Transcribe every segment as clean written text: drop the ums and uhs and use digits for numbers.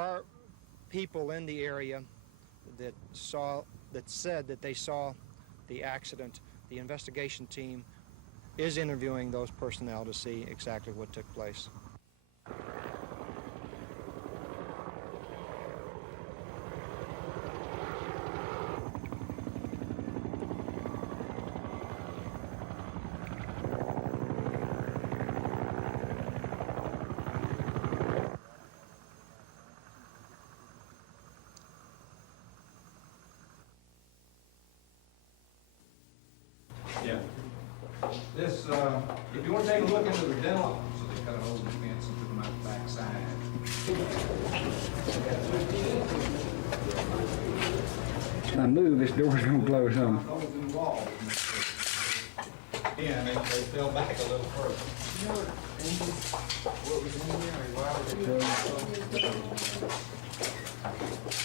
are people in the area that said that they saw the accident. The investigation team is interviewing those personnel to see exactly what took place. Yeah. This, if you want to take a look into the dental, so they cut a hole in the fence and put them out the back side. If I move, this door's gonna close on me. Holes in the wall. Yeah, they fell back a little further. What was in there and why was it?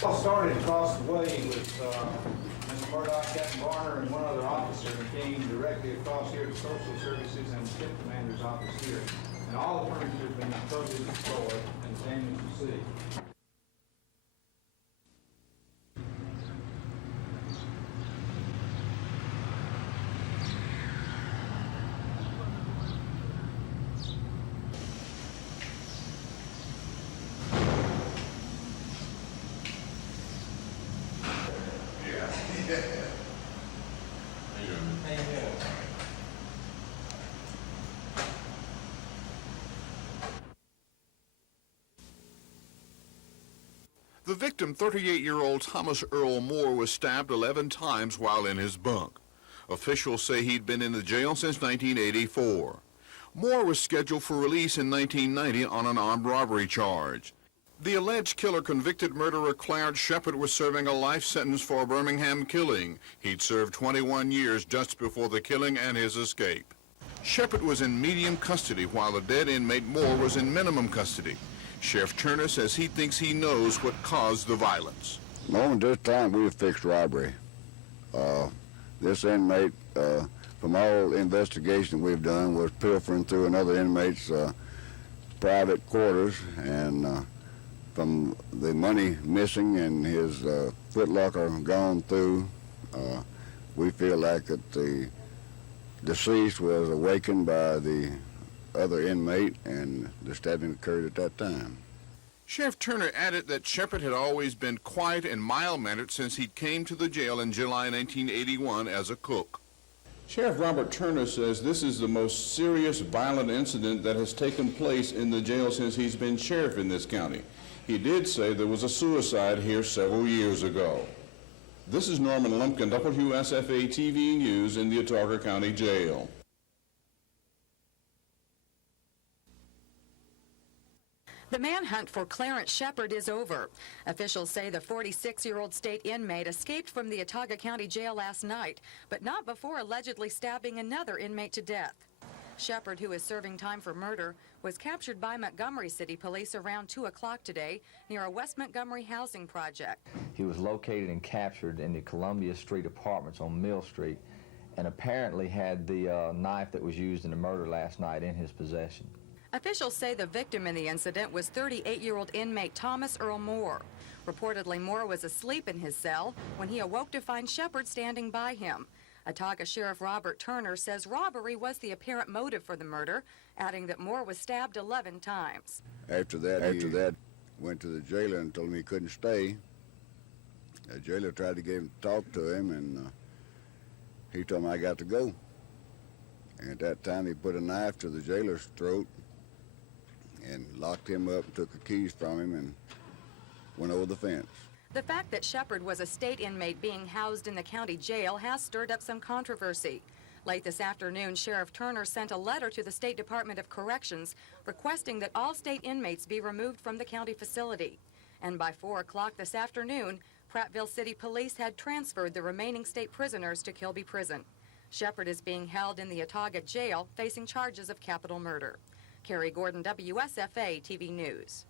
All started across the way with Mr. Murdoch, Captain Barner, and one other officer, and came directly across here to Social Services and the ship commander's office here. And all the furniture has been totally destroyed and damaged to see. The victim, 38-year-old Thomas Earl Moore, was stabbed 11 times while in his bunk. Officials say he'd been in the jail since 1984. Moore was scheduled for release in 1990 on an armed robbery charge. The alleged killer, convicted murderer Clarence Shepard, was serving a life sentence for a Birmingham killing. He'd served 21 years just before the killing and his escape. Shepard was in medium custody while the dead inmate Moore was in minimum custody. Sheriff Turner says he thinks he knows what caused the violence. Moment this time we fixed robbery. This inmate, from all investigation we've done, was pilfering through another inmate's private quarters, and from the money missing and his footlocker gone through, we feel like that the deceased was awakened by the other inmate, and the stabbing occurred at that time. Sheriff Turner added that Shepard had always been quiet and mild-mannered since he came to the jail in July 1981 as a cook. Sheriff Robert Turner says this is the most serious violent incident that has taken place in the jail since he's been sheriff in this county. He did say there was a suicide here several years ago. This is Norman Lumpkin, WSFA TV News in the Autauga County Jail. The manhunt for Clarence Shepard is over. Officials say the 46-year-old state inmate escaped from the Autauga County Jail last night, but not before allegedly stabbing another inmate to death. Shepard, who is serving time for murder, was captured by Montgomery City Police around 2 o'clock today near a West Montgomery housing project. He was located and captured in the Columbia Street apartments on Mill Street and apparently had the knife that was used in the murder last night in his possession. Officials say the victim in the incident was 38-year-old inmate Thomas Earl Moore. Reportedly, Moore was asleep in his cell when he awoke to find Shepard standing by him. Autauga Sheriff Robert Turner says robbery was the apparent motive for the murder, adding that Moore was stabbed 11 times. After that, went to the jailer and told him he couldn't stay. The jailer tried to get him to talk to him, and he told him, "I got to go." And at that time, he put a knife to the jailer's throat and locked him up, took the keys from him, and went over the fence. The fact that Shepard was a state inmate being housed in the county jail has stirred up some controversy. Late this afternoon, Sheriff Turner sent a letter to the State Department of Corrections requesting that all state inmates be removed from the county facility. And by 4 o'clock this afternoon, Prattville City Police had transferred the remaining state prisoners to Kilby Prison. Shepard is being held in the Autauga jail facing charges of capital murder. Carrie Gordon, WSFA TV News.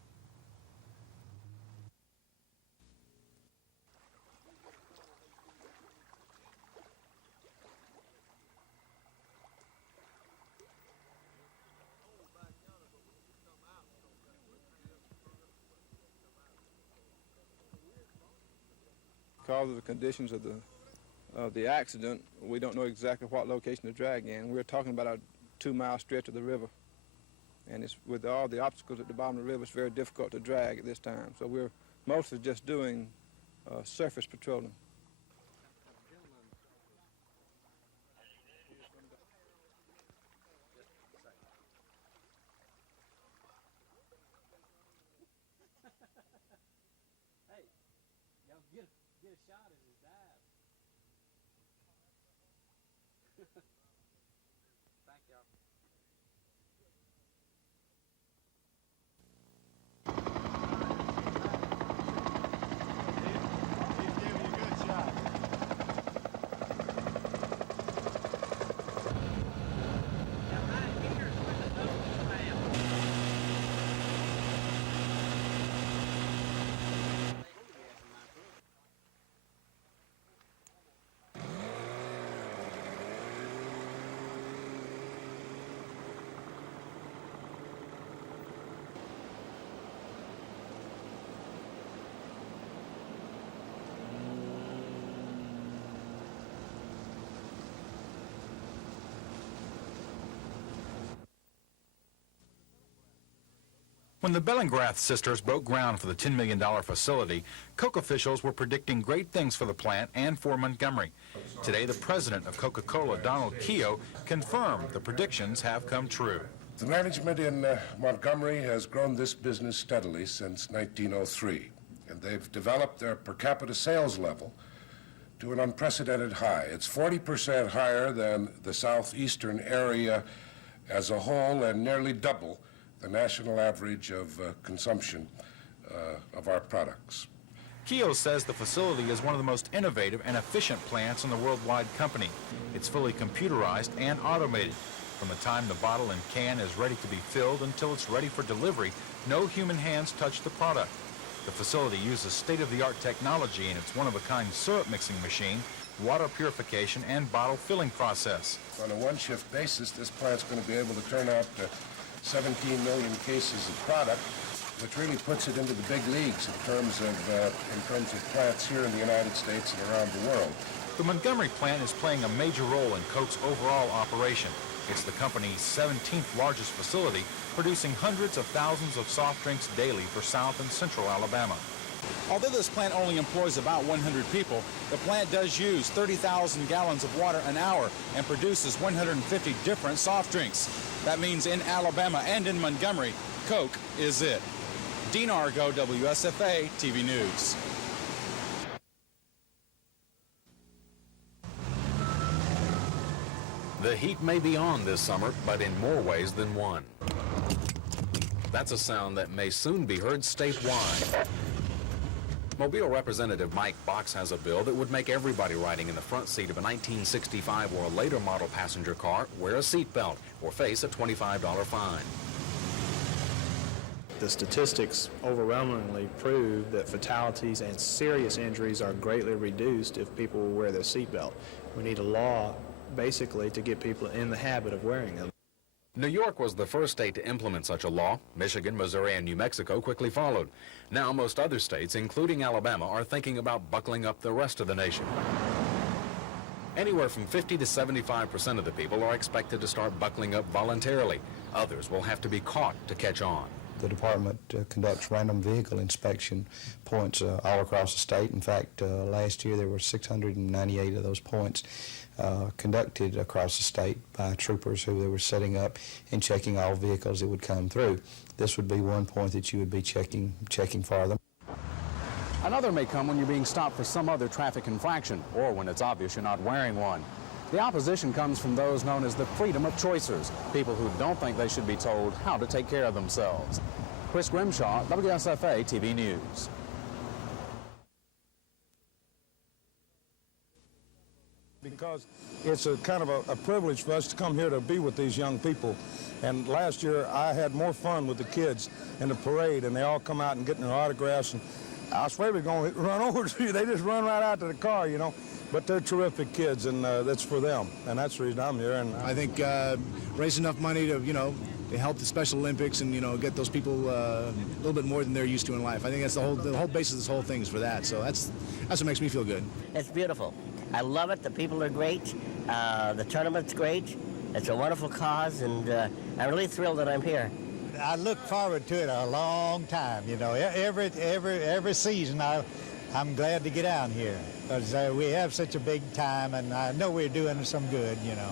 because of the conditions of the accident, we don't know exactly what location to drag in. We're talking about a 2-mile stretch of the river, and it's with all the obstacles at the bottom of the river, it's very difficult to drag at this time. So we're mostly just doing surface patrolling. Get a shot at his dive. Thank y'all. He's giving you a good shot. When the Bellingrath sisters broke ground for the $10 million facility, Coke officials were predicting great things for the plant and for Montgomery. Today, the president of Coca-Cola, Donald Keogh, confirmed the predictions have come true. The management in Montgomery has grown this business steadily since 1903, and they've developed their per capita sales level to an unprecedented high. It's 40% higher than the southeastern area as a whole and nearly double the national average of consumption of our products. Keogh says the facility is one of the most innovative and efficient plants in the worldwide company. It's fully computerized and automated. From the time the bottle and can is ready to be filled until it's ready for delivery, no human hands touch the product. The facility uses state-of-the-art technology in its one-of-a-kind syrup mixing machine, water purification, and bottle filling process. On a one-shift basis, this plant's going to be able to turn out 17 million cases of product, which really puts it into the big leagues in terms of plants here in the United States and around the world. The Montgomery plant is playing a major role in Coke's overall operation. It's the company's 17th largest facility, producing hundreds of thousands of soft drinks daily for South and Central Alabama. Although this plant only employs about 100 people, the plant does use 30,000 gallons of water an hour and produces 150 different soft drinks. That means in Alabama and in Montgomery, Coke is it. Dean Argo, WSFA TV News. The heat may be on this summer, but in more ways than one. That's a sound that may soon be heard statewide. Mobile Representative Mike Box has a bill that would make everybody riding in the front seat of a 1965 or a later model passenger car wear a seatbelt or face a $25 fine. The statistics overwhelmingly prove that fatalities and serious injuries are greatly reduced if people will wear their seatbelt. We need a law basically to get people in the habit of wearing them. New York was the first state to implement such a law. Michigan, Missouri, and New Mexico quickly followed. Now most other states, including Alabama, are thinking about buckling up the rest of the nation. Anywhere from 50 to 75% of the people are expected to start buckling up voluntarily. Others will have to be caught to catch on. The department conducts random vehicle inspection points all across the state. In fact, last year there were 698 of those points conducted across the state by troopers who they were setting up and checking all vehicles that would come through. This would be one point that you would be checking for them. Another may come when you're being stopped for some other traffic infraction or when it's obvious you're not wearing one. The opposition comes from those known as the freedom of choicers, people who don't think they should be told how to take care of themselves. Chris Grimshaw, WSFA TV News. Because it's a kind of a privilege for us to come here to be with these young people. And last year I had more fun with the kids in the parade, and they all come out and get their autographs. And I swear they're going to run over to you. They just run right out to the car, you know. But they're terrific kids, and that's for them. And that's the reason I'm here. And I think raise enough money to, help the Special Olympics and, you know, get those people a little bit more than they're used to in life. I think that's the whole basis of this whole thing is for that. So that's what makes me feel good. It's beautiful. I love it. The people are great. The tournament's great. It's a wonderful cause, and I'm really thrilled that I'm here. I look forward to it a long time. You know, every season I'm glad to get out here because we have such a big time, and I know we're doing some good. You know.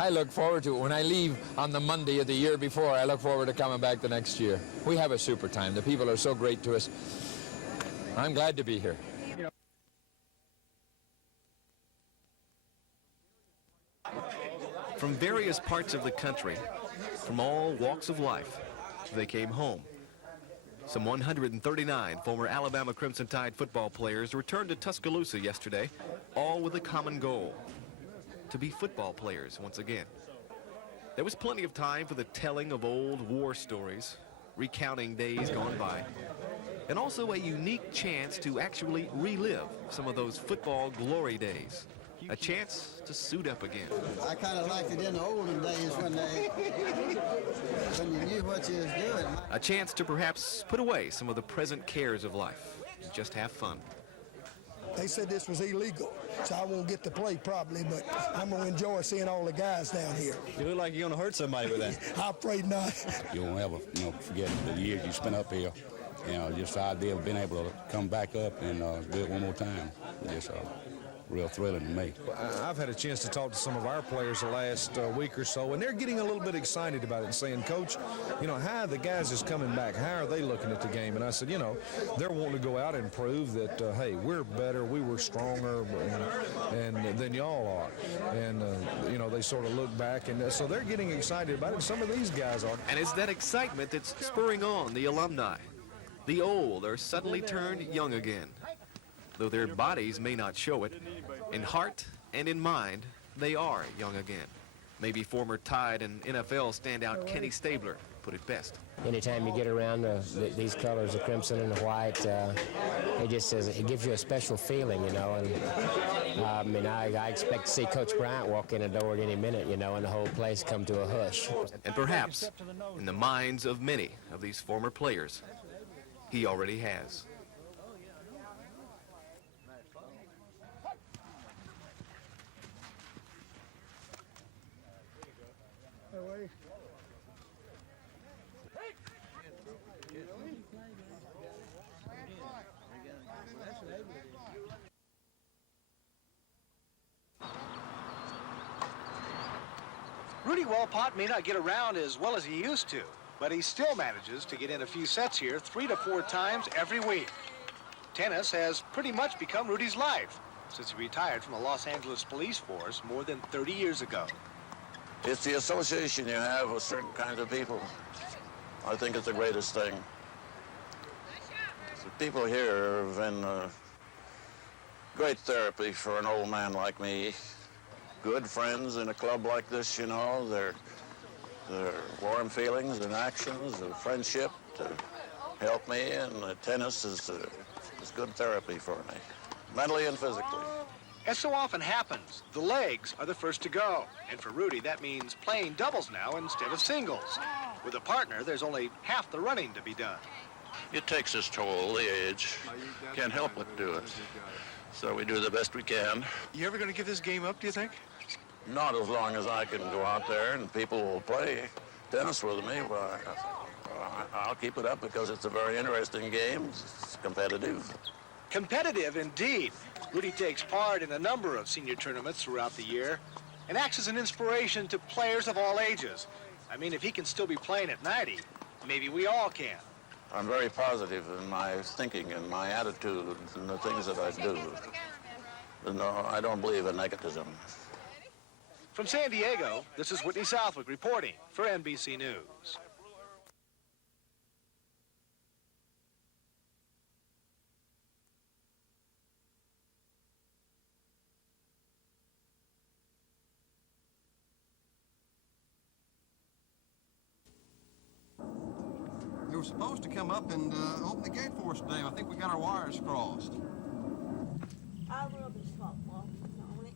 I look forward to it. When I leave on the Monday of the year before, I look forward to coming back the next year. We have a super time. The people are so great to us. I'm glad to be here. From various parts of the country, from all walks of life, they came home. Some 139 former Alabama Crimson Tide football players returned to Tuscaloosa yesterday, all with a common goal: to be football players once again. There was plenty of time for the telling of old war stories, recounting days gone by, and also a unique chance to actually relive some of those football glory days. A chance to suit up again. I kind of liked it in the olden days when you knew what you was doing. A chance to perhaps put away some of the present cares of life and just have fun. They said this was illegal, so I won't get to play probably, but I'm going to enjoy seeing all the guys down here. You look like you're going to hurt somebody with that. I'm afraid not. You won't ever, forget the years you spent up here. Just the idea of being able to come back up and do it one more time. Just real thrilling to me. I've had a chance to talk to some of our players the last week or so, and they're getting a little bit excited about it and saying, Coach, how are the guys is coming back? How are they looking at the game? And I said, they're wanting to go out and prove that, hey, we're better, we were stronger and than y'all are. And, they sort of look back, and so they're getting excited about it, and some of these guys are. And it's that excitement that's spurring on the alumni. The old are suddenly turned young again. Though their bodies may not show it, in heart and in mind, they are young again. Maybe former Tide and NFL standout Kenny Stabler put it best. Anytime you get around these colors, the crimson and the white, it gives you a special feeling, and I expect to see Coach Bryant walk in the door at any minute, and the whole place come to a hush. And perhaps, in the minds of many of these former players, he already has. Rudy Walpott may not get around as well as he used to, but he still manages to get in a few sets here 3 to 4 times every week. Tennis has pretty much become Rudy's life since he retired from the Los Angeles police force more than 30 years ago. It's the association you have with certain kinds of people. I think it's the greatest thing. The people here have been great therapy for an old man like me. Good friends in a club like this, their warm feelings and actions of friendship to help me, and tennis is good therapy for me, mentally and physically. As so often happens, the legs are the first to go. And for Rudy, that means playing doubles now instead of singles. With a partner, there's only half the running to be done. It takes its toll, the age. Can't help but do it. So we do the best we can. You ever going to give this game up, do you think? Not as long as I can go out there and people will play tennis with me. Well, I'll keep it up because it's a very interesting game. It's competitive. Competitive indeed. Rudy takes part in a number of senior tournaments throughout the year and acts as an inspiration to players of all ages. I mean, if he can still be playing at 90, maybe we all can. I'm very positive in my thinking and my attitude and the things that I do. No, I don't believe in negativism. From San Diego, this is Whitney Southwick reporting for NBC News. They were supposed to come up and open the gate for us today. I think we got our wires crossed. I will be softball on it.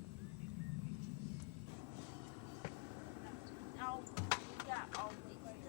No, we got all these.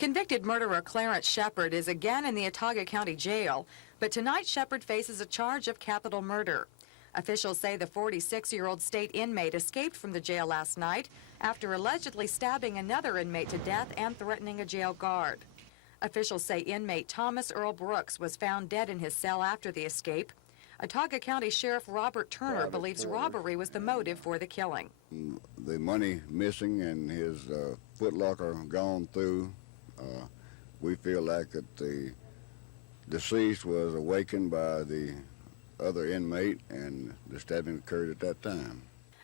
Convicted murderer Clarence Shepard is again in the Autauga County Jail, but tonight Shepard faces a charge of capital murder. Officials say the 46-year-old state inmate escaped from the jail last night after allegedly stabbing another inmate to death and threatening a jail guard. Officials say inmate Thomas Earl Brooks was found dead in his cell after the escape. Autauga County Sheriff Robert Turner believes robbery was the motive for the killing. The money missing and his footlocker gone through. We feel like that the deceased was awakened by the other inmate and the stabbing occurred at that time.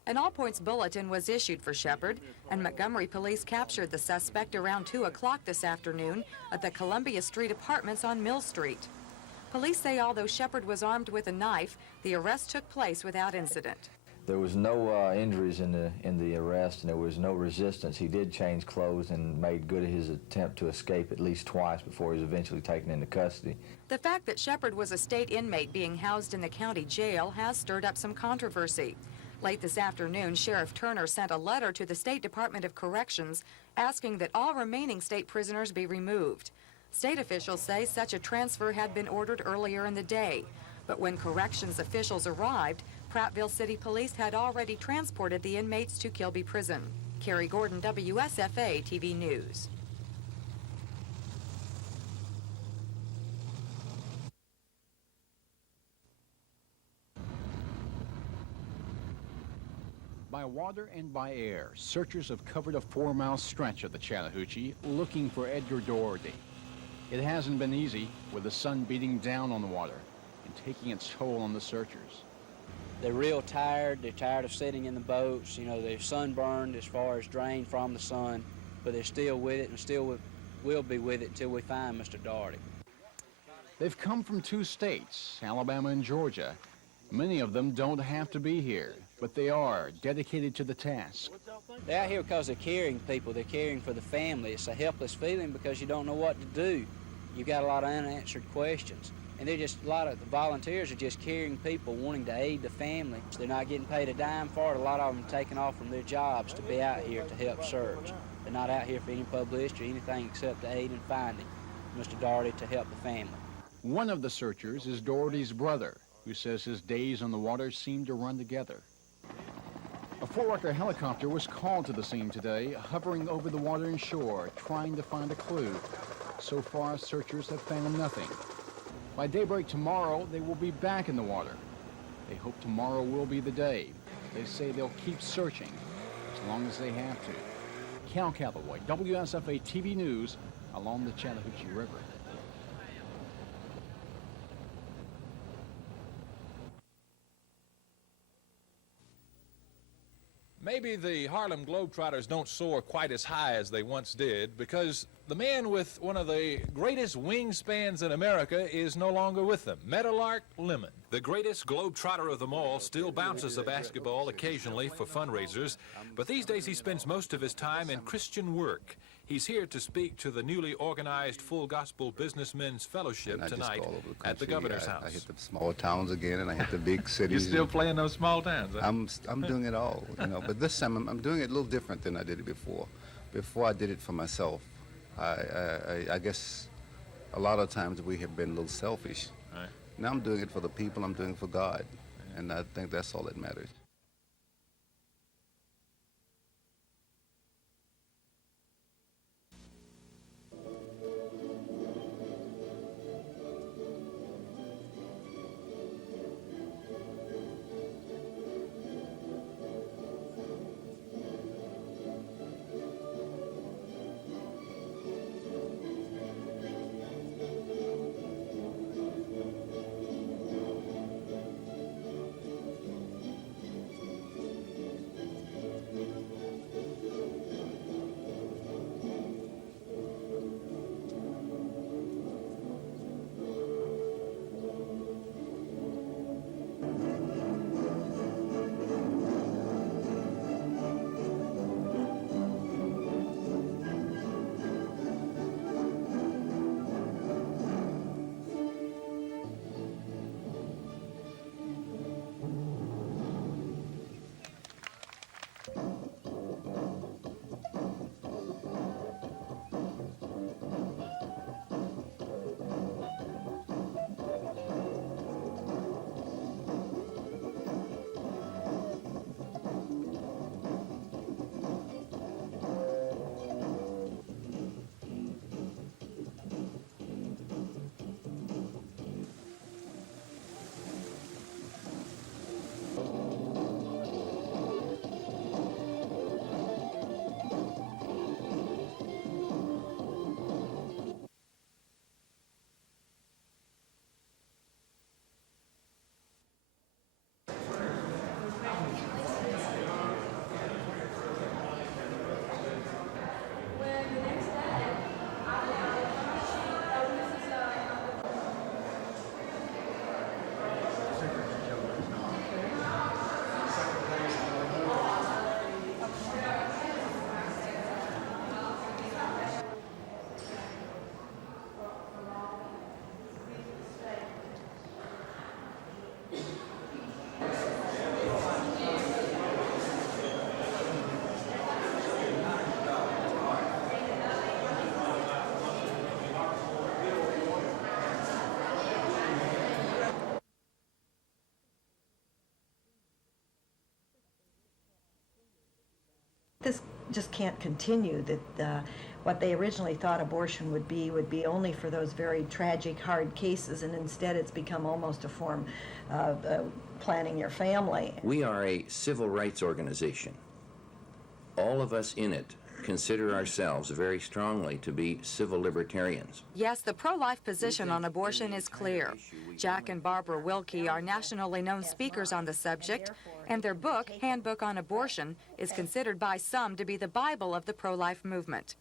An all-points bulletin was issued for Shepard, and Montgomery police captured the suspect around 2 o'clock this afternoon at the Columbia Street Apartments on Mill Street. Police say although Shepard was armed with a knife, the arrest took place without incident. There was no injuries in the arrest, and there was no resistance. He did change clothes and made good his attempt to escape at least twice before he was eventually taken into custody. The fact that Shepard was a state inmate being housed in the county jail has stirred up some controversy. Late this afternoon, Sheriff Turner sent a letter to the State Department of Corrections asking that all remaining state prisoners be removed. State officials say such a transfer had been ordered earlier in the day, but when corrections officials arrived, Prattville City Police had already transported the inmates to Kilby Prison. Carrie Gordon, WSFA TV News. By water and by air, searchers have covered a 4-mile stretch of the Chattahoochee looking for Edgar Doherty. It hasn't been easy, with the sun beating down on the water and taking its toll on the searchers. They're real tired. They're tired of sitting in the boats. You know, they're sunburned as far as drained from the sun, but they're still with it and still will be with it until we find Mr. Doherty. They've come from 2 states, Alabama and Georgia. Many of them don't have to be here, but they are dedicated to the task. They're out here because they're caring people. They're caring for the family. It's a helpless feeling because you don't know what to do. You've got a lot of unanswered questions. And they're just, a lot of the volunteers are just caring people wanting to aid the family. They're not getting paid a dime for it. A lot of them are taking off from their jobs to be out here to help search. They're not out here for any publicity or anything except to aid in finding Mr. Doherty to help the family. One of the searchers is Doherty's brother, who says his days on the water seem to run together. A Foraker helicopter was called to the scene today, hovering over the water and shore, trying to find a clue. So far, searchers have found nothing. By daybreak tomorrow, they will be back in the water. They hope tomorrow will be the day. They say they'll keep searching as long as they have to. Cal Calloway, WSFA TV News, along the Chattahoochee River. Maybe the Harlem Globetrotters don't soar quite as high as they once did because the man with one of the greatest wingspans in America is no longer with them, Meadowlark Lemon. The greatest globetrotter of them all still bounces a basketball occasionally for fundraisers, but these days he spends most of his time in Christian work. He's here to speak to the newly organized Full Gospel Businessmen's Fellowship tonight at the Governor's House. I hit the small towns again, and I hit the big cities. You're still playing those small towns, huh? I'm doing it all, you know. But this time I'm doing it a little different than I did it before. Before I did it for myself. I guess a lot of times we have been a little selfish. Right. Now I'm doing it for the people. I'm doing it for God, and I think that's all that matters. This just can't continue, that what they originally thought abortion would be only for those very tragic, hard cases, and instead it's become almost a form of planning your family. We are a civil rights organization. All of us in it consider ourselves very strongly to be civil libertarians. Yes, the pro-life position on abortion is clear. Jack and Barbara Wilkie are nationally known speakers on the subject, and their book, Handbook on Abortion, is considered by some to be the Bible of the pro-life movement.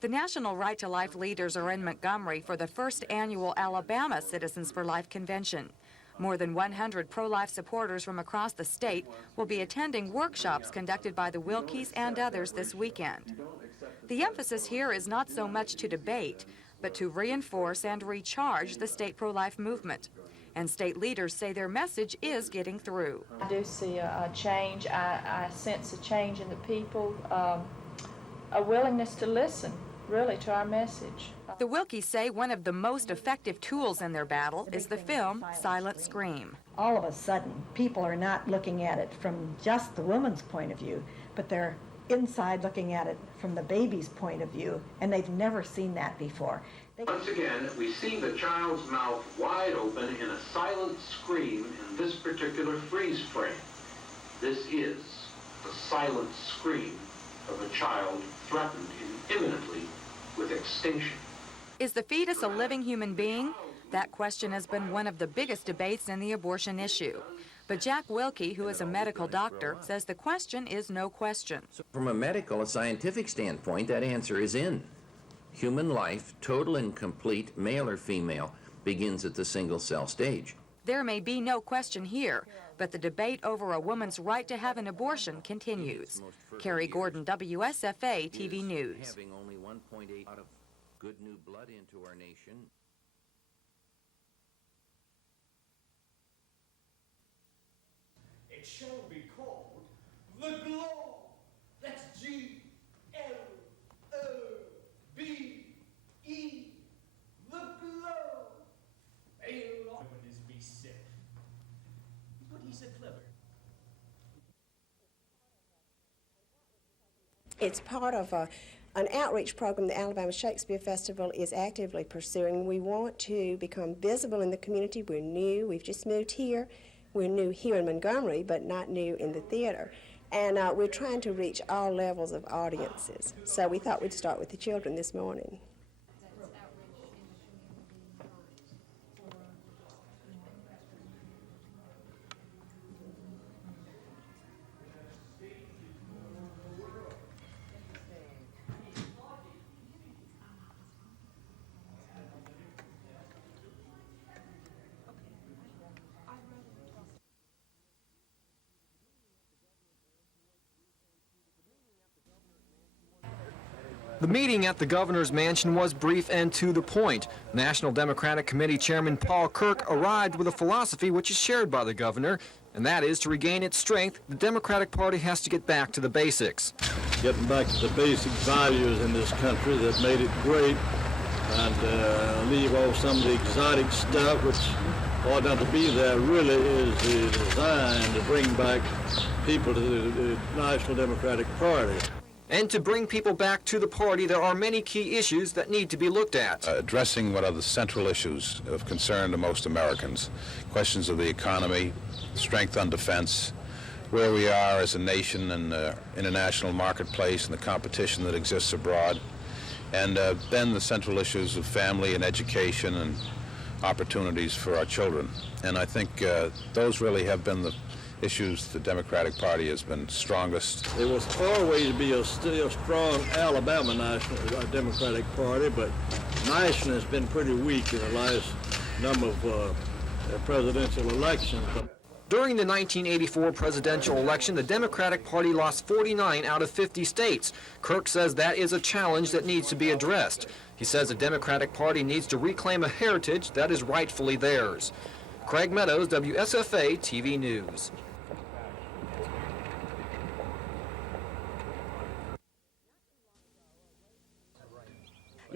The National Right to Life leaders are in Montgomery for the first annual Alabama Citizens for Life Convention. More than 100 pro-life supporters from across the state will be attending workshops conducted by the Wilkies and others this weekend. The emphasis here is not so much to debate, but to reinforce and recharge the state pro-life movement. And state leaders say their message is getting through. I do see a change. I sense a change in the people, a willingness to listen, really, to our message. The Wilkies say one of the most effective tools in their battle is the film Silent Scream. All of a sudden, people are not looking at it from just the woman's point of view, but they're inside looking at it from the baby's point of view, and they've never seen that before. Once again, we see the child's mouth wide open in a silent scream in this particular freeze frame. This is the silent scream of a child threatened imminently with extinction. Is the fetus a living human being? That question has been one of the biggest debates in the abortion issue. But Jack Wilkie, who is a medical doctor, says the question is no question. From a medical, a scientific standpoint, that answer is in. Human life, total and complete, male or female, begins at the single-cell stage. There may be no question here, but the debate over a woman's right to have an abortion continues. Carrie Gordon, WSFA TV News. Having only 1.8 out of good new blood into our nation. It shall be called the Globe. That's G-L-O-B-E. The Globe. Hail on is be sick. But he's a clever. It's part of an outreach program the Alabama Shakespeare Festival is actively pursuing. We want to become visible in the community. We're new. We've just moved here. We're new here in Montgomery, but not new in the theater. And we're trying to reach all levels of audiences. So we thought we'd start with the children this morning. The meeting at the governor's mansion was brief and to the point. National Democratic Committee Chairman Paul Kirk arrived with a philosophy which is shared by the governor, and that is to regain its strength, the Democratic Party has to get back to the basics. Getting back to the basic values in this country that made it great, and leave off some of the exotic stuff which ought not to be there. Really is designed to bring back people to the National Democratic Party. And to bring people back to the party, there are many key issues that need to be looked at. Addressing what are the central issues of concern to most Americans. Questions of the economy, strength on defense, where we are as a nation in the international marketplace and the competition that exists abroad, and then the central issues of family and education and opportunities for our children. And I think those really have been the issues the Democratic Party has been strongest. There will always be a still strong Alabama National Democratic Party, but national has been pretty weak in the last number of presidential elections. During the 1984 presidential election, the Democratic Party lost 49 out of 50 states. Kirk says that is a challenge that needs to be addressed. He says the Democratic Party needs to reclaim a heritage that is rightfully theirs. Craig Meadows, WSFA TV News.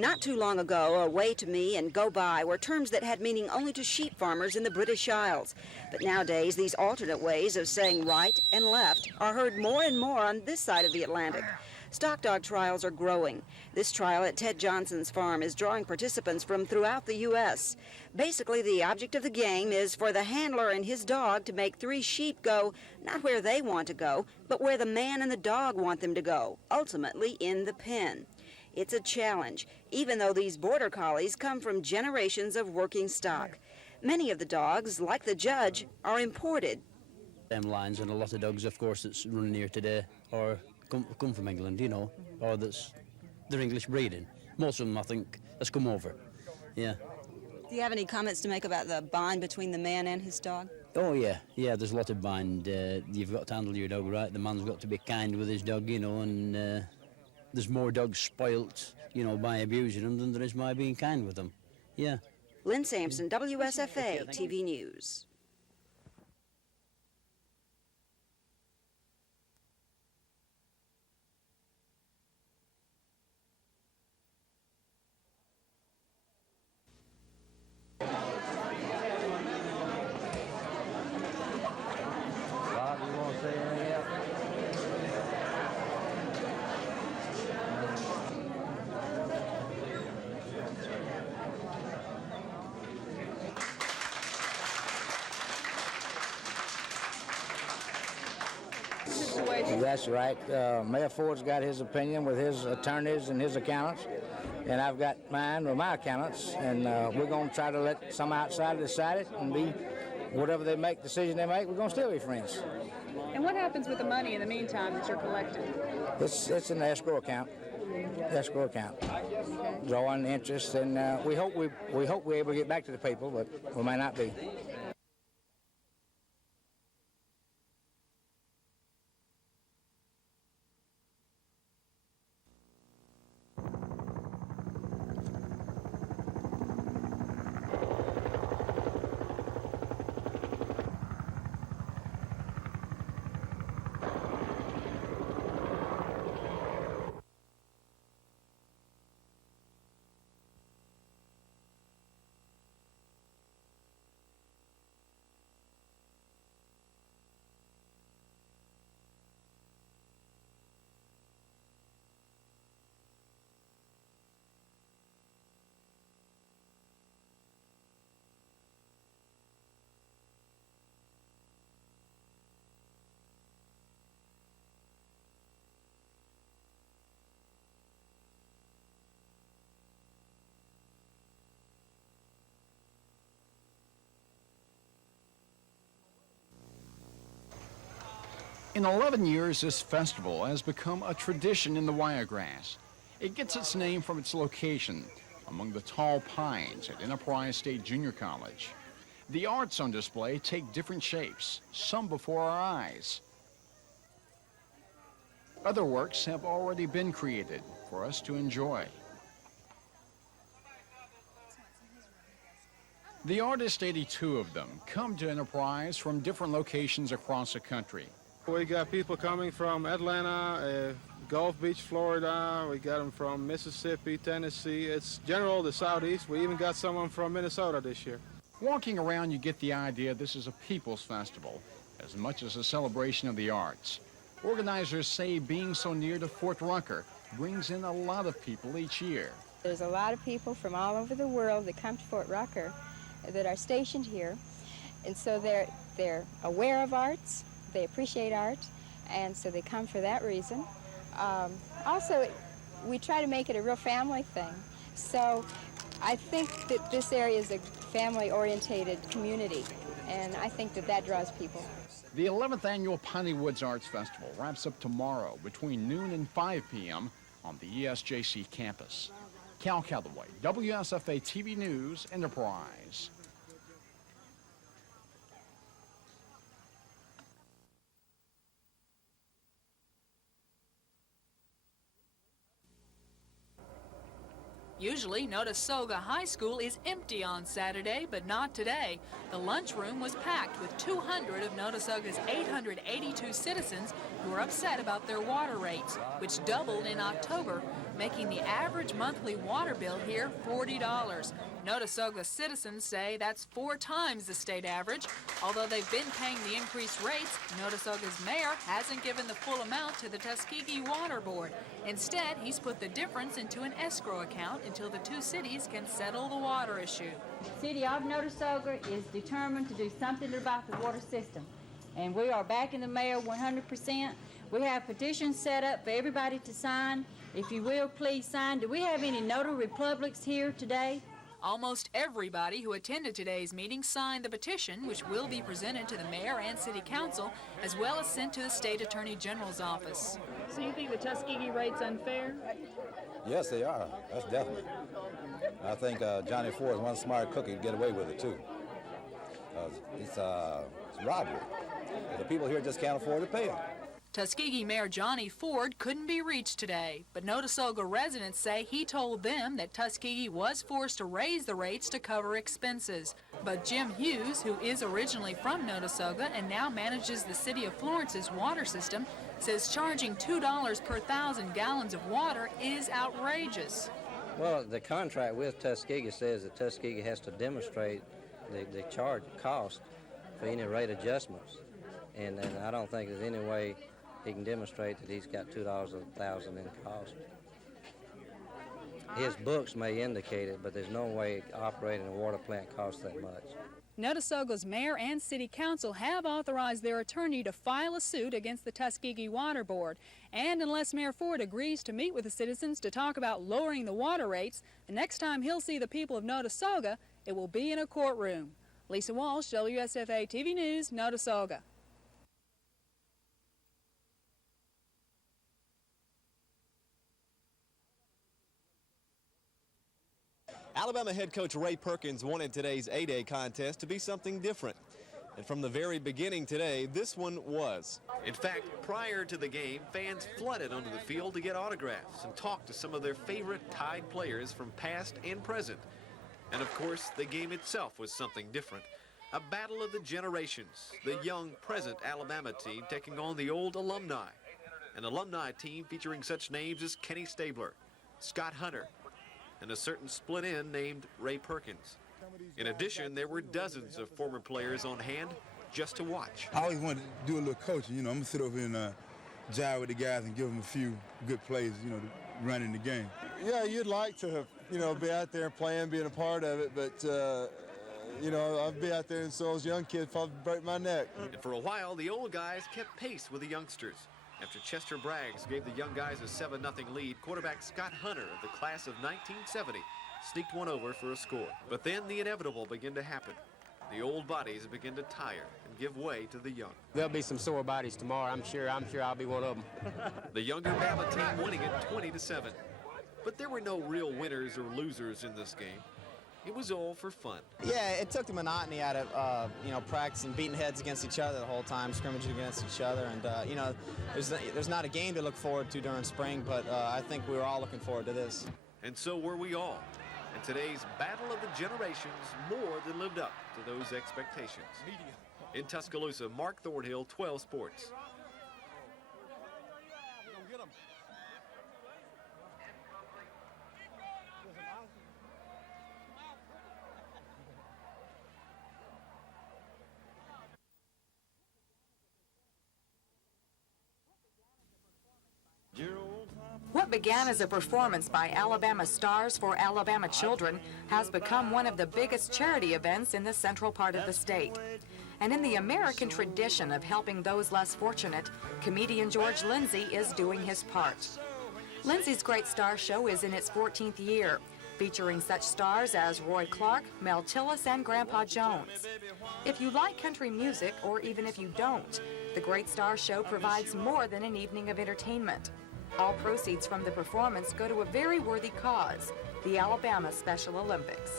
Not too long ago, away to me and go by were terms that had meaning only to sheep farmers in the British Isles. But nowadays, these alternate ways of saying right and left are heard more and more on this side of the Atlantic. Stock dog trials are growing. This trial at Ted Johnson's farm is drawing participants from throughout the U.S. Basically, the object of the game is for the handler and his dog to make 3 sheep go not where they want to go, but where the man and the dog want them to go, ultimately in the pen. It's a challenge, even though these border collies come from generations of working stock. Many of the dogs, like the judge, are imported. Them lines and a lot of dogs, of course, that's running here today are come from England, you know, or they're English breeding. Most of them, I think, has come over. Yeah. Do you have any comments to make about the bond between the man and his dog? Oh yeah, there's a lot of bind. You've got to handle your dog right. The man's got to be kind with his dog, you know, and there's more dogs spoilt, you know, by abusing them than there is by being kind with them. Yeah. Lynn Sampson, WSFA TV News. That's right. Mayor Ford's got his opinion with his attorneys and his accountants, and I've got mine with my accountants, and we're going to try to let some outsider decide it and be whatever they make, decision they make, we're going to still be friends. And what happens with the money in the meantime that you're collecting? It's an escrow account. Escrow account. Drawing interest, and we hope we're able to get back to the people, but we may not be. In 11 years, this festival has become a tradition in the Wiregrass. It gets its name from its location among the tall pines at Enterprise State Junior College. The arts on display take different shapes, some before our eyes. Other works have already been created for us to enjoy. The artists, 82 of them, come to Enterprise from different locations across the country. We got people coming from Atlanta, Gulf Beach, Florida. We got them from Mississippi, Tennessee. It's general the Southeast. We even got someone from Minnesota this year. Walking around, you get the idea this is a people's festival as much as a celebration of the arts. Organizers say being so near to Fort Rucker brings in a lot of people each year. There's a lot of people from all over the world that come to Fort Rucker that are stationed here, and so they're aware of arts. They appreciate art, and so they come for that reason. Also, we try to make it a real family thing. So I think that this area is a family-orientated community, and I think that that draws people. The 11th annual Piney Woods Arts Festival wraps up tomorrow between noon and 5 p.m. on the ESJC campus. Cal Calloway, WSFA TV News, Enterprise. Usually, Notasoga High School is empty on Saturday, but not today. The lunchroom was packed with 200 of Notasoga's 882 citizens who are upset about their water rates, which doubled in October making the average monthly water bill here $40. Notasoga citizens say that's 4 times the state average. Although they've been paying the increased rates, Notasoga's mayor hasn't given the full amount to the Tuskegee Water Board. Instead, he's put the difference into an escrow account until the two cities can settle the water issue. The city of Notasoga is determined to do something about the water system, and we are backing the mayor 100%. We have petitions set up for everybody to sign. If you will, please sign. Do we have any notary publics here today? Almost everybody who attended today's meeting signed the petition, which will be presented to the mayor and city council, as well as sent to the state attorney general's office. So you think the Tuskegee rate's unfair? Yes, they are. That's definite. I think Johnny Ford is one smart cookie to get away with it, too. It's robbery. The people here just can't afford to pay it. Tuskegee Mayor Johnny Ford couldn't be reached today, but Notasoga residents say he told them that Tuskegee was forced to raise the rates to cover expenses. But Jim Hughes, who is originally from Notasoga and now manages the city of Florence's water system, says charging $2 per 1,000 gallons of water is outrageous. Well, the contract with Tuskegee says that Tuskegee has to demonstrate the charge cost for any rate adjustments, and I don't think there's any way he can demonstrate that he's got $2 a 1,000 in cost. His books may indicate it, but there's no way operating a water plant costs that much. Notasoga's mayor and city council have authorized their attorney to file a suit against the Tuskegee Water Board. And unless Mayor Ford agrees to meet with the citizens to talk about lowering the water rates, the next time he'll see the people of Notasoga, it will be in a courtroom. Lisa Walsh, WSFA TV News, Notasoga. Alabama head coach Ray Perkins wanted today's A-Day contest to be something different. And from the very beginning today, this one was. In fact, prior to the game, fans flooded onto the field to get autographs and talk to some of their favorite Tide players from past and present. And of course, the game itself was something different. A battle of the generations, the young present Alabama team taking on the old alumni. An alumni team featuring such names as Kenny Stabler, Scott Hunter, and a certain split end named Ray Perkins. In addition, there were dozens of former players on hand just to watch. I always wanted to do a little coaching. You know, I'm going to sit over here and jive with the guys and give them a few good plays, you know, to run in the game. Yeah, you'd like to, you know, be out there playing, being a part of it, but, you know, I'd be out there and so as young kids probably break my neck. And for a while, the old guys kept pace with the youngsters. After Chester Braggs gave the young guys a 7-0 lead, quarterback Scott Hunter of the class of 1970 sneaked one over for a score. But then the inevitable began to happen. The old bodies began to tire and give way to the young. There'll be some sore bodies tomorrow. I'm sure I'll be one of them. The younger Bama team winning it 20-7. But there were no real winners or losers in this game. It was all for fun. Yeah, it took the monotony out of, you know, practicing, beating heads against each other the whole time, scrimmaging against each other. And, you know, there's not a game to look forward to during spring, but I think we were all looking forward to this. And so were we all. And today's battle of the generations more than lived up to those expectations. In Tuscaloosa, Mark Thornhill, 12 Sports. What began as a performance by Alabama stars for Alabama children has become one of the biggest charity events in the central part of the state. And in the American tradition of helping those less fortunate, comedian George Lindsay is doing his part. Lindsay's Great Star Show is in its 14th year, featuring such stars as Roy Clark, Mel Tillis, and Grandpa Jones. If you like country music, or even if you don't, the Great Star Show provides more than an evening of entertainment. All proceeds from the performance go to a very worthy cause, the Alabama Special Olympics.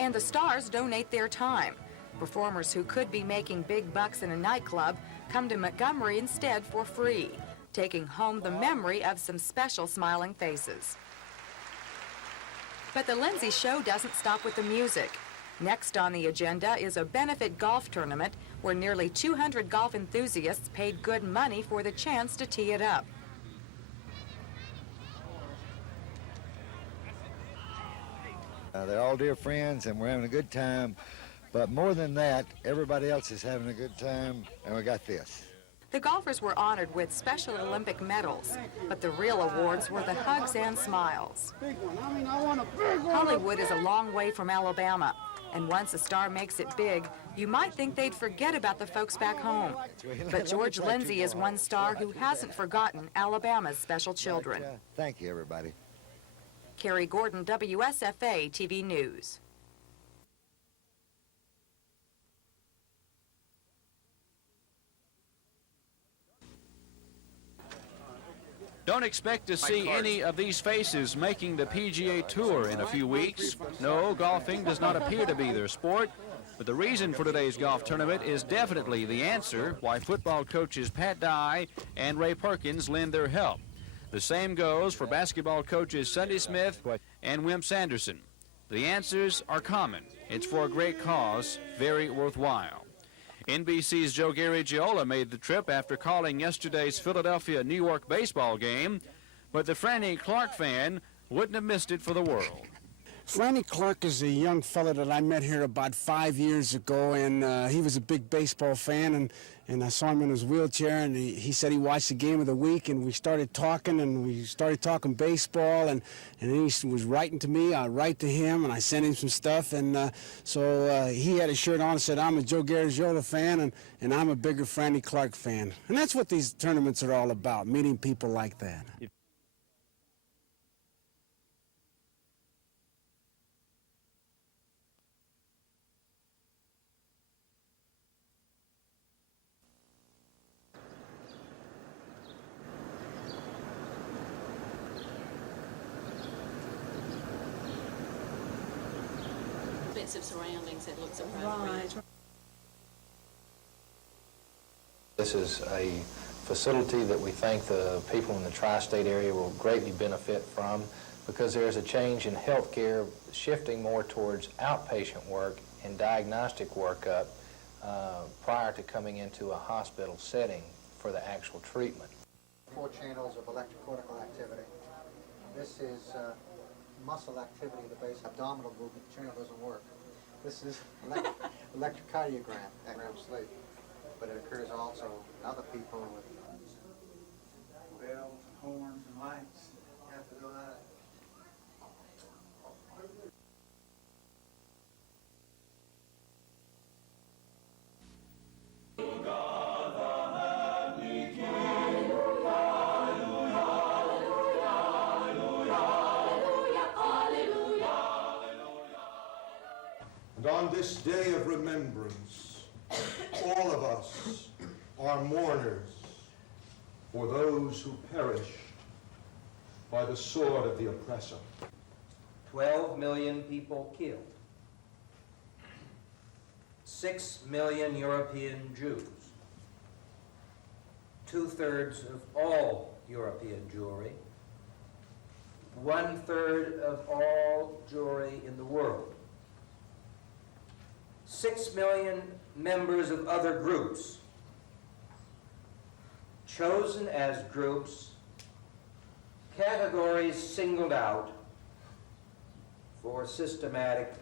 And the stars donate their time. Performers who could be making big bucks in a nightclub come to Montgomery instead for free, taking home the memory of some special smiling faces. But the Lindsay show doesn't stop with the music. Next on the agenda is a benefit golf tournament where nearly 200 golf enthusiasts paid good money for the chance to tee it up. They're all dear friends and we're having a good time, but more than that, everybody else is having a good time, and we got this. The golfers were honored with Special Olympic medals, but the real awards were the hugs and smiles. Hollywood is a long way from Alabama, and once a star makes it big, you might think they'd forget about the folks back home. But George Lindsay is one star who hasn't forgotten Alabama's special children. Thank you, everybody. Carrie Gordon, WSFA TV News. Don't expect to see any of these faces making the PGA Tour in a few weeks. No, golfing does not appear to be their sport. But the reason for today's golf tournament is definitely the answer why football coaches Pat Dye and Ray Perkins lend their help. The same goes for basketball coaches Sonny Smith and Wimp Sanderson. The answers are common. It's for a great cause, very worthwhile. NBC's Joe Garagiola made the trip after calling yesterday's Philadelphia-New York baseball game, but the Franny Clark fan wouldn't have missed it for the world. Franny Clark is a young fella that I met here about 5 years ago, and he was a big baseball fan, and I saw him in his wheelchair, and he said he watched the game of the week, and we started talking baseball, and then he was writing to me. I write to him, and I sent him some stuff, and so he had a shirt on and said, I'm a Joe Garagiola fan, and I'm a bigger Franny Clark fan. And that's what these tournaments are all about, meeting people like that. Of surroundings, it looks appropriate. This is a facility that we think the people in the tri-state area will greatly benefit from, because there's a change in health care shifting more towards outpatient work and diagnostic workup prior to coming into a hospital setting for the actual treatment. 4 channels of electrocortical activity. This is muscle activity of the base abdominal movement. The channel doesn't work. This is electrocardiogram, REM sleep, but it occurs also in other people with bells, horns, and lights. You have to go out. And on this day of remembrance, all of us are mourners for those who perished by the sword of the oppressor. 12 million people killed. 6 million European Jews. 2/3 of all European Jewry. 1/3 of all Jewry in the world. 6 million members of other groups, chosen as groups, categories singled out for systematic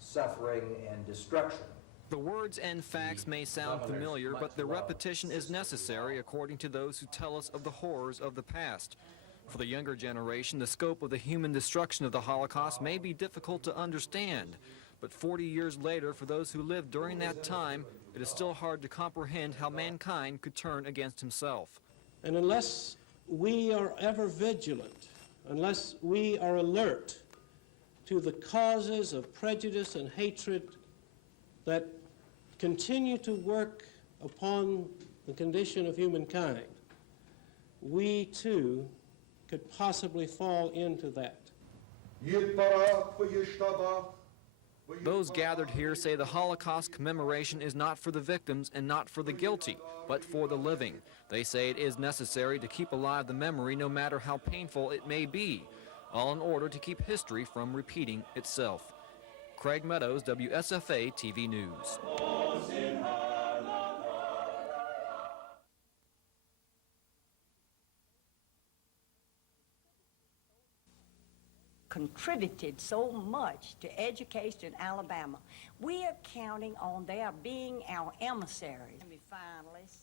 suffering and destruction. The words and facts may sound familiar, but the repetition is necessary according to those who tell us of the horrors of the past. For the younger generation, the scope of the human destruction of the Holocaust may be difficult to understand. But 40 years later, for those who lived during that time, it is still hard to comprehend how mankind could turn against himself. And unless we are ever vigilant, unless we are alert to the causes of prejudice and hatred that continue to work upon the condition of humankind, we too could possibly fall into that. Those gathered here say the Holocaust commemoration is not for the victims and not for the guilty, but for the living. They say it is necessary to keep alive the memory no matter how painful it may be. all in order to keep history from repeating itself. Craig Meadows, WSFA TV News. Contributed so much to education in Alabama. We are counting on their being our emissaries. Finalists,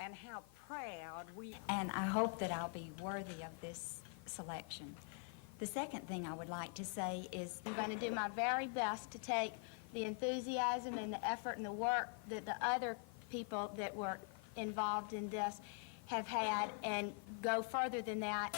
and how proud we are. And I hope that I'll be worthy of this selection. The second thing I would like to say is I'm going to do my very best to take the enthusiasm and the effort and the work that the other people that were involved in this have had and go further than that.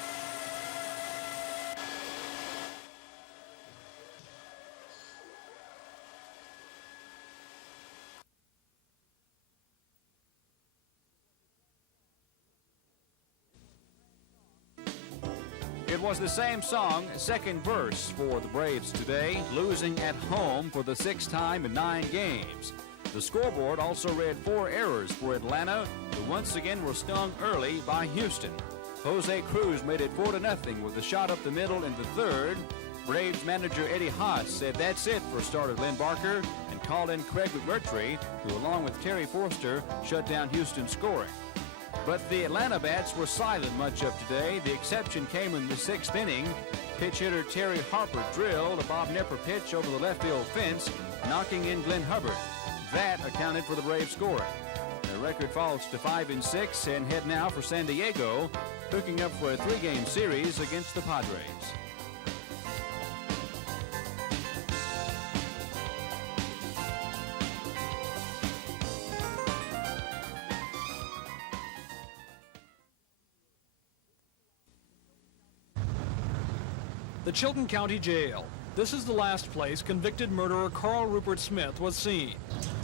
It was the same song, second verse for the Braves today, losing at home for the 6th time in 9 games. The scoreboard also read 4 errors for Atlanta, who once again were stung early by Houston. Jose Cruz made it 4-0 with a shot up the middle in the 3rd. Braves manager Eddie Haas said that's it for starter Lynn Barker and called in Craig McMurtry, who along with Terry Forster shut down Houston's scoring. But the Atlanta bats were silent much of today. The exception came in the 6th inning. Pitch hitter Terry Harper drilled a Bob Knepper pitch over the left field fence, knocking in Glenn Hubbard. That accounted for the Braves scoring. The record falls to 5-6 and head now for San Diego, hooking up for a 3-game series against the Padres. The Chilton County Jail. This is the last place convicted murderer Carl Rupert Smith was seen.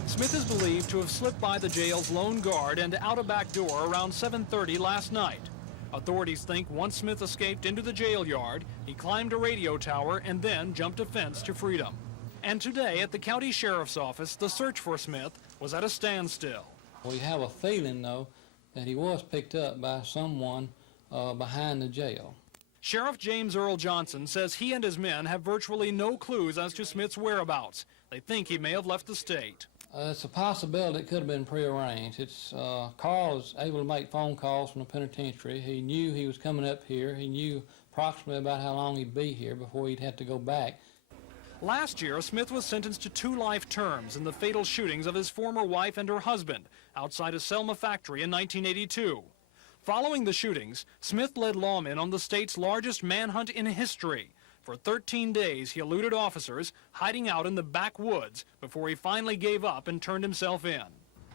Smith is believed to have slipped by the jail's lone guard and out a back door around 7:30 last night. Authorities think once Smith escaped into the jail yard, he climbed a radio tower and then jumped a fence to freedom. And today at the county sheriff's office, the search for Smith was at a standstill. We have a feeling, though, that he was picked up by someone behind the jail. Sheriff James Earl Johnson says he and his men have virtually no clues as to Smith's whereabouts. They think he may have left the state. It's a possibility it could have been prearranged. Carl was able to make phone calls from the penitentiary. He knew he was coming up here. He knew approximately about how long he'd be here before he'd have to go back. Last year, Smith was sentenced to 2 life terms in the fatal shootings of his former wife and her husband outside a Selma factory in 1982. Following the shootings, Smith led lawmen on the state's largest manhunt in history. For 13 days, he eluded officers, hiding out in the backwoods before he finally gave up and turned himself in.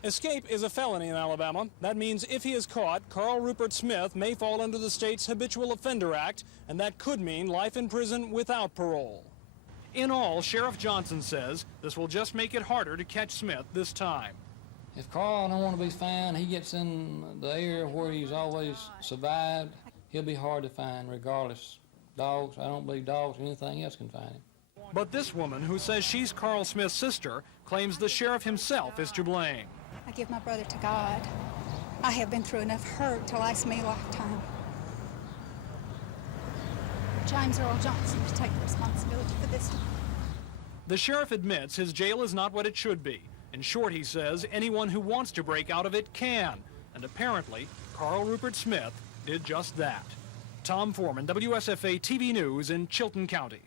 Escape is a felony in Alabama. That means if he is caught, Carl Rupert Smith may fall under the state's Habitual Offender Act, and that could mean life in prison without parole. In all, Sheriff Johnson says this will just make it harder to catch Smith this time. If Carl don't want to be found, he gets in the area where he's always survived, he'll be hard to find regardless. Dogs, I don't believe dogs or anything else can find him. But this woman, who says she's Carl Smith's sister, claims the sheriff himself is to blame. I give my brother to God. I have been through enough hurt to last me a lifetime. James Earl Johnson to take the responsibility for this one. The sheriff admits his jail is not what it should be. In short, he says, anyone who wants to break out of it can. And apparently, Carl Rupert Smith did just that. Tom Foreman, WSFA TV News in Chilton County.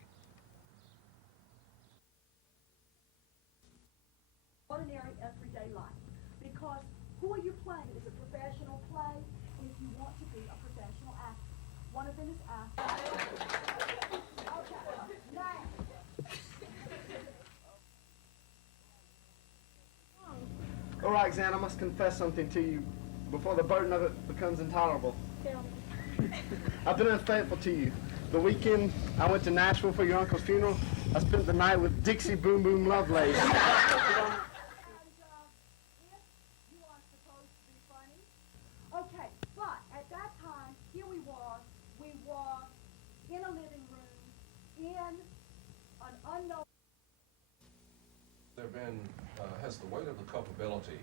Ordinary, everyday life. Because who are you playing? Is a professional play? If you want to be a professional actor. One of them is acting. Okay, now. All right, Xan, I must confess something to you before the burden of it becomes intolerable. Tell me. I've been unfaithful to you. The weekend I went to Nashville for your uncle's funeral, I spent the night with Dixie Boom Boom Lovelace. Okay, but at that time, here we were in a living room, in an unknown... There been, has the weight of the culpability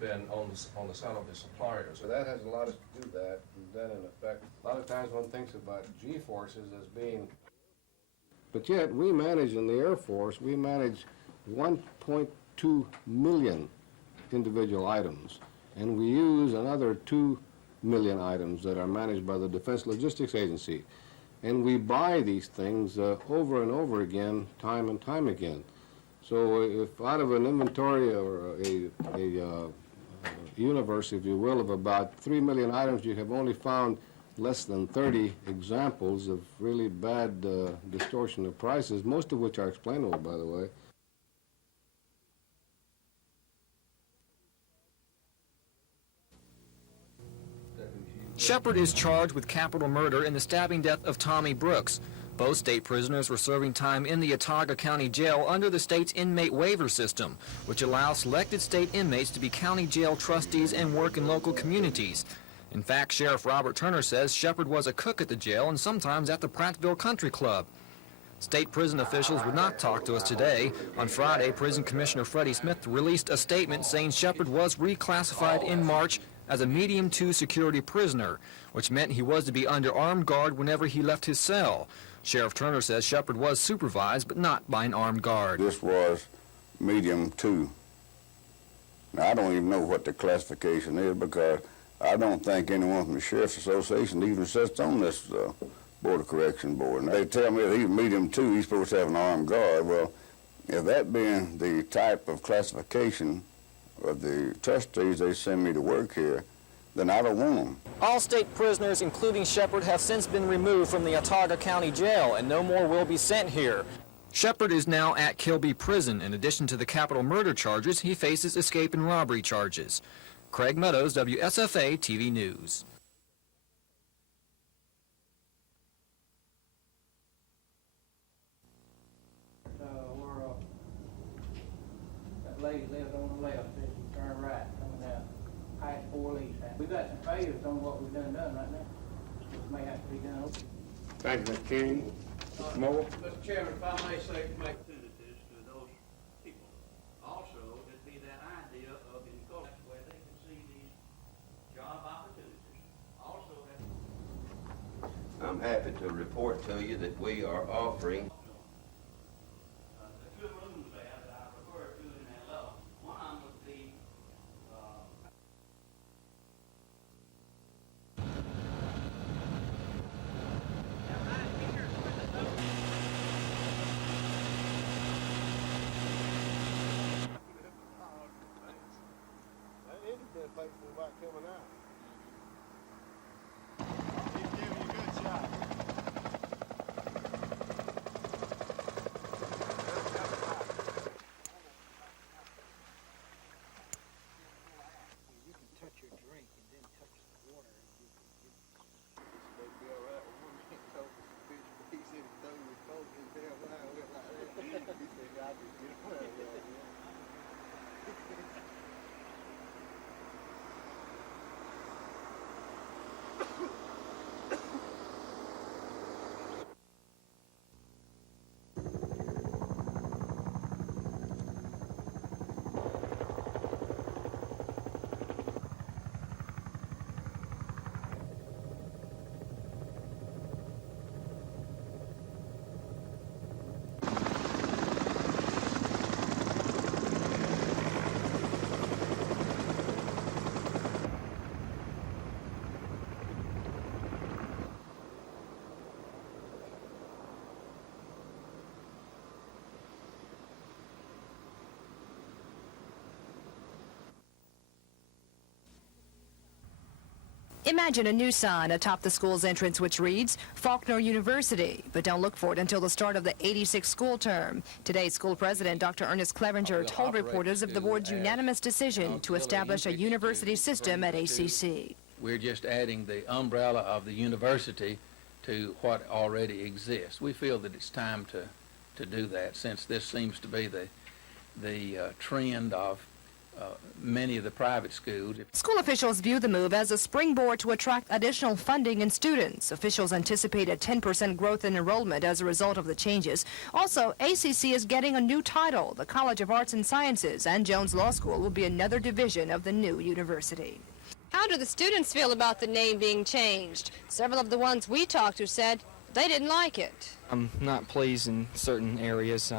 been on the side of the suppliers. So that has a lot to do with that. And then in effect, a lot of times one thinks about G-forces as being... But yet, we manage in the Air Force, we manage 1.2 million individual items. And we use another 2 million items that are managed by the Defense Logistics Agency. And we buy these things over and over again, time and time again. So if out of an inventory or a universe, if you will, of about 3 million items, you have only found less than 30 examples of really bad distortion of prices, most of which are explainable, by the way. Shepard is charged with capital murder in the stabbing death of Tommy Brooks. Both state prisoners were serving time in the Watauga County Jail under the state's inmate waiver system, which allows selected state inmates to be county jail trustees and work in local communities. In fact, Sheriff Robert Turner says Shepard was a cook at the jail and sometimes at the Prattville Country Club. State prison officials would not talk to us today. On Friday, Prison Commissioner Freddie Smith released a statement saying Shepard was reclassified in March as a medium 2 security prisoner, which meant he was to be under armed guard whenever he left his cell. Sheriff Turner says Shepard was supervised, but not by an armed guard. This was medium 2. Now, I don't even know what the classification is because I don't think anyone from the Sheriff's Association even sits on this Board of Correction Board. And they tell me that he's medium 2, he's supposed to have an armed guard. Well, if that being the type of classification of the trustees they send me to work here, then I don't want them. All state prisoners, including Shepard, have since been removed from the Watauga County Jail, and no more will be sent here. Shepard is now at Kilby Prison. In addition to the capital murder charges, he faces escape and robbery charges. Craig Meadows, WSFA TV News. That lady lives on the left, as you turn right, coming out past 4 Lee's house. We've got some failures on what we've done right now. This may have to be done. Thank you, Mr. King. Mr. Moore? Mr. Chairman, if I may say, make opportunities to those people. Also, it'd be that idea of encouragement where they can see these job opportunities. Also, I'm happy to report to you that we are offering the two rooms there that I referred to in that level. One of them would be about coming out. He's giving you a good shot. You can touch your drink and then touch the water. This may be all right. One man told me, he said he threw his coat in there when I went like that. He said, I just get well. Imagine a new sign atop the school's entrance which reads Faulkner University, but don't look for it until the start of the 86th school term. Today's school president, Dr. Ernest Clevenger, told reporters of the board's unanimous decision to establish a university system at ACC. We're just adding the umbrella of the university to what already exists. We feel that it's time to do that, since this seems to be the trend of many of the private schools. School officials view the move as a springboard to attract additional funding and students. Officials anticipate a 10% growth in enrollment as a result of the changes. Also, ACC is getting a new title. The College of Arts and Sciences and Jones Law School will be another division of the new university. How do the students feel about the name being changed? Several of the ones we talked to said they didn't like it. I'm not pleased in certain areas.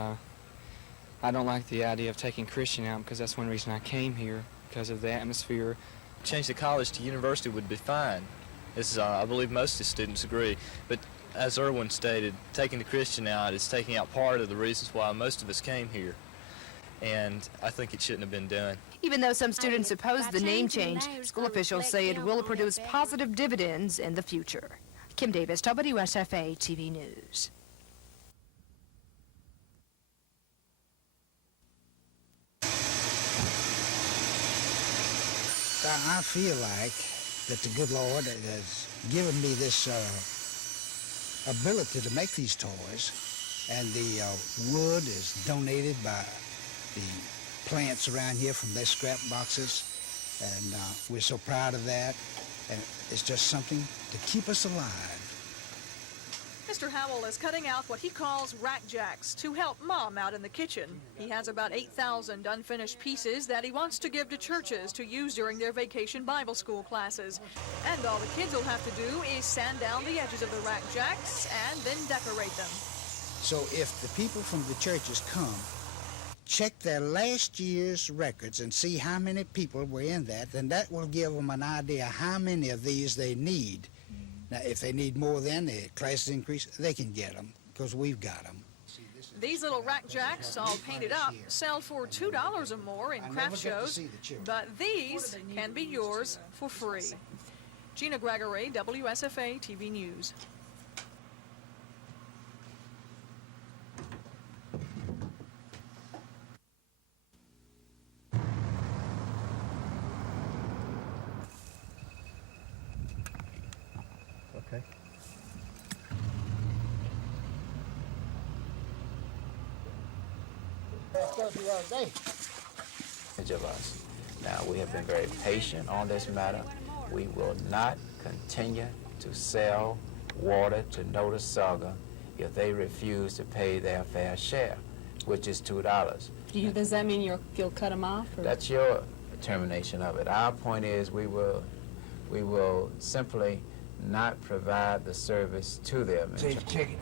I don't like the idea of taking Christian out because that's one reason I came here, because of the atmosphere. Change the college to university would be fine, as I believe most of the students agree. But as Irwin stated, taking the Christian out is taking out part of the reasons why most of us came here. And I think it shouldn't have been done. Even though some students oppose the name change, school officials say it will produce positive dividends in the future. Kim Davis, WSFA TV News. I feel like that the good Lord has given me this ability to make these toys, and the wood is donated by the plants around here from their scrap boxes, and we're so proud of that, and it's just something to keep us alive. Mr. Howell is cutting out what he calls rack jacks to help Mom out in the kitchen. He has about 8,000 unfinished pieces that he wants to give to churches to use during their vacation Bible school classes. And all the kids will have to do is sand down the edges of the rack jacks and then decorate them. So if the people from the churches come, check their last year's records and see how many people were in that, then that will give them an idea how many of these they need. Now, if they need more than the classes increase, they can get them, because we've got them. These little rack jacks, all painted up, sell for $2 or more in craft shows, but these can be yours for free. Gina Gregory, WSFA TV News. Okay. Of us. Now, we have been very patient on this matter. We will not continue to sell water to Notasulga if they refuse to pay their fair share, which is $2. Does that mean you'll cut them off? Or? That's your determination of it. Our point is we will simply not provide the service to them. Safe chicken.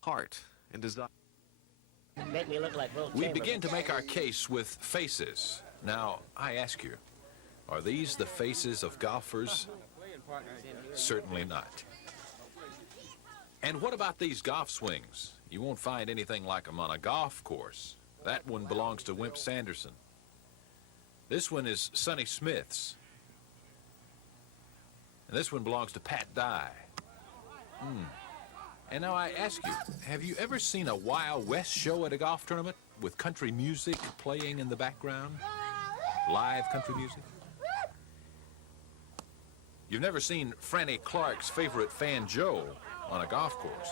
Heart and desire. Make me look like Will We Chamberlain. begin to make our case with faces. Now, I ask you, are these the faces of golfers? Certainly not. And what about these golf swings? You won't find anything like them on a golf course. That one belongs to Wimp Sanderson. This one is Sonny Smith's. And this one belongs to Pat Dye. And now I ask you, have you ever seen a Wild West show at a golf tournament with country music playing in the background? Live country music? You've never seen Franny Clark's favorite fan Joe on a golf course.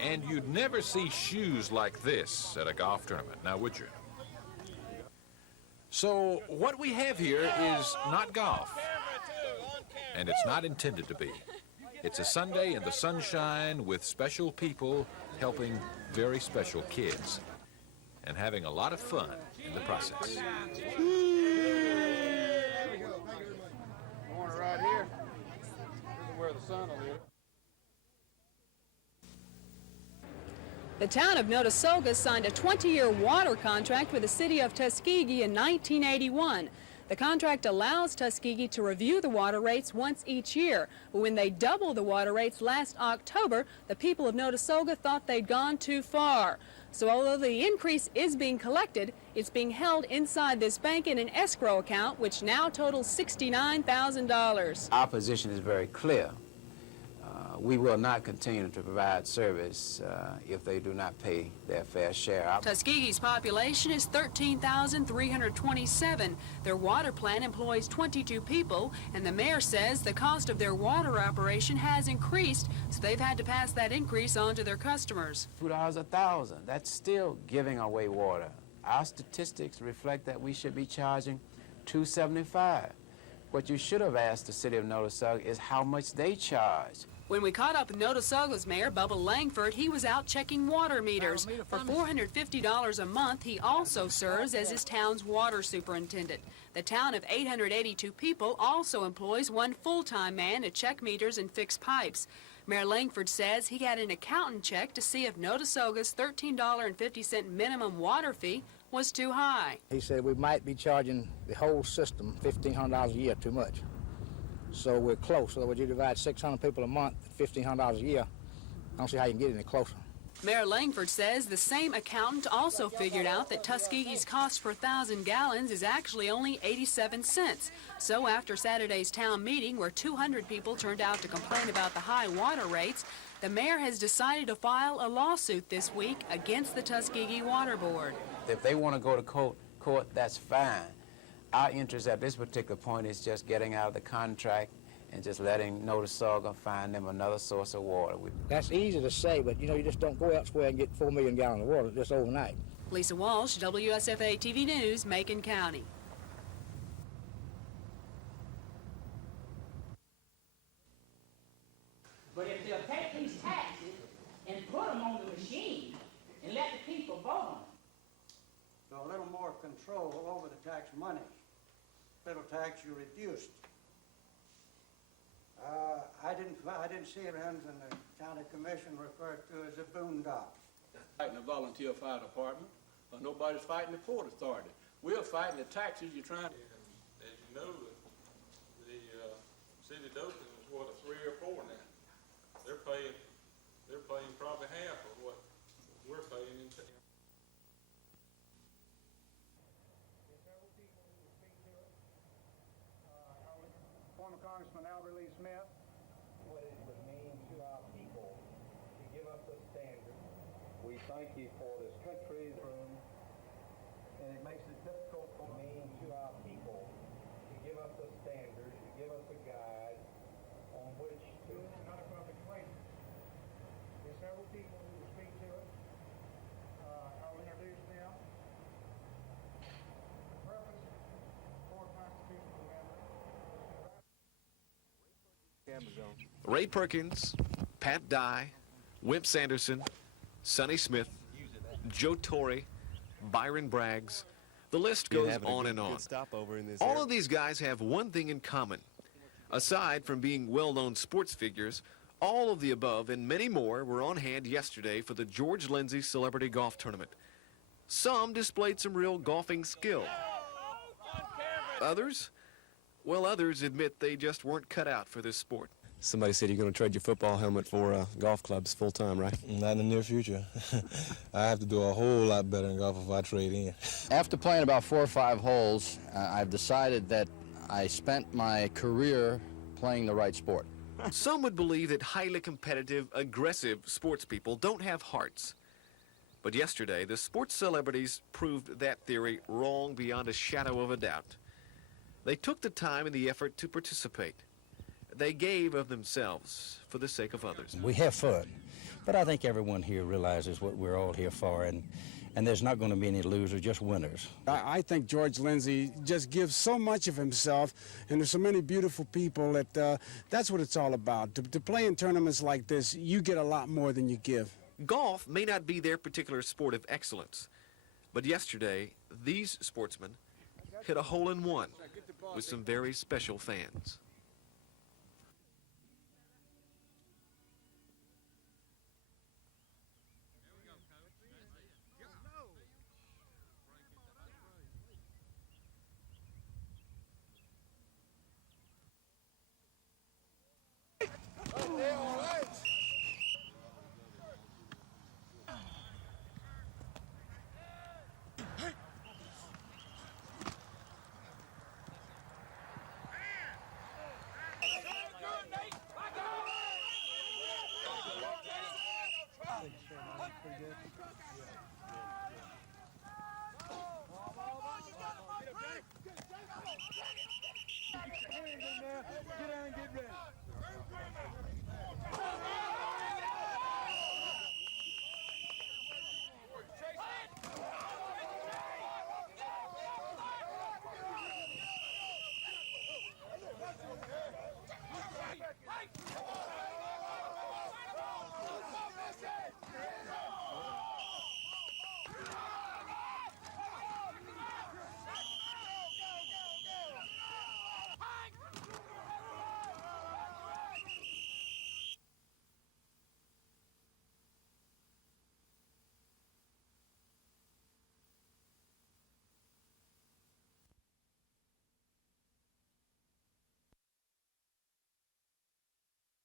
And you'd never see shoes like this at a golf tournament, now would you? So what we have here is not golf, and it's not intended to be. It's a Sunday in the sunshine with special people helping very special kids and having a lot of fun in the process. Right here. This is where the sun will hit. The town of Notasulga signed a 20-year water contract with the city of Tuskegee in 1981. The contract allows Tuskegee to review the water rates once each year. But when they doubled the water rates last October, the people of Notasulga thought they'd gone too far. So although the increase is being collected, it's being held inside this bank in an escrow account, which now totals $69,000. Our position is very clear. we will not continue to provide service if they do not pay their fair share. Tuskegee's population is 13,327. Their water plant employs 22 people, and the mayor says the cost of their water operation has increased, so they've had to pass that increase on to their customers. $2 a thousand, that's still giving away water. Our statistics reflect that we should be charging $2.75. What you should have asked the city of Notasulga is how much they charge. When we caught up with Notasulga's mayor, Bubba Langford, he was out checking water meters. For $450 a month, he also serves as his town's water superintendent. The town of 882 people also employs one full-time man to check meters and fix pipes. Mayor Langford says he got an accountant check to see if Notasulga's $13.50 minimum water fee was too high. He said we might be charging the whole system $1,500 a year too much. So we're close. So would you divide 600 people a month, $1,500 a year? I don't see how you can get any closer. Mayor Langford says the same accountant also figured out that Tuskegee's cost per 1,000 gallons is actually only 87 cents. So after Saturday's town meeting, where 200 people turned out to complain about the high water rates, the mayor has decided to file a lawsuit this week against the Tuskegee Water Board. If they want to go to court, that's fine. Our interest at this particular point is just getting out of the contract and just letting Notasulga find them another source of water. That's easy to say, but you know, you just don't go elsewhere and get 4 million gallons of water just overnight. Lisa Walsh, WSFA TV News, Macon County. But if they'll take these taxes and put them on the machine and let the people vote on them. So a little more control over the tax money. Little tax you reduced. I didn't see it and the county commission referred to as a boondocks. Fighting the volunteer fire department, or nobody's fighting the Port Authority. We're fighting the taxes you're trying to. As you know, the city of Dothan is what, a 3 or 4 now. They're paying probably half of what we're paying in town. Former Congressman Albert Lee Smith. What it would mean to our people to give us a standard. We thank you for this country's room, and it makes it difficult for me to our people to give us a standard, to give us a guide on which to. Not a public place. There's several people who will speak to us. I'll introduce them. The purpose for constitutional amendment. Ray Perkins, Pat Dye, Wimp Sanderson, Sonny Smith, Joe Torre, Byron Braggs. The list goes on and on. All of these guys have one thing in common. Aside from being well-known sports figures, all of the above and many more were on hand yesterday for the George Lindsay Celebrity Golf Tournament. Some displayed some real golfing skill. Others? Well, others admit they just weren't cut out for this sport. Somebody said you're going to trade your football helmet for golf clubs full time, right? Not in the near future. I have to do a whole lot better in golf if I trade in. After playing about 4 or 5 holes, I've decided that I spent my career playing the right sport. Some would believe that highly competitive, aggressive sports people don't have hearts. But yesterday, the sports celebrities proved that theory wrong beyond a shadow of a doubt. They took the time and the effort to participate. They gave of themselves for the sake of others. We have fun, but I think everyone here realizes what we're all here for, and there's not going to be any losers, just winners. I think George Lindsay just gives so much of himself, and there's so many beautiful people that that's what it's all about. To play in tournaments like this, you get a lot more than you give. Golf may not be their particular sport of excellence, but yesterday, these sportsmen hit a hole-in-one with some very special fans. They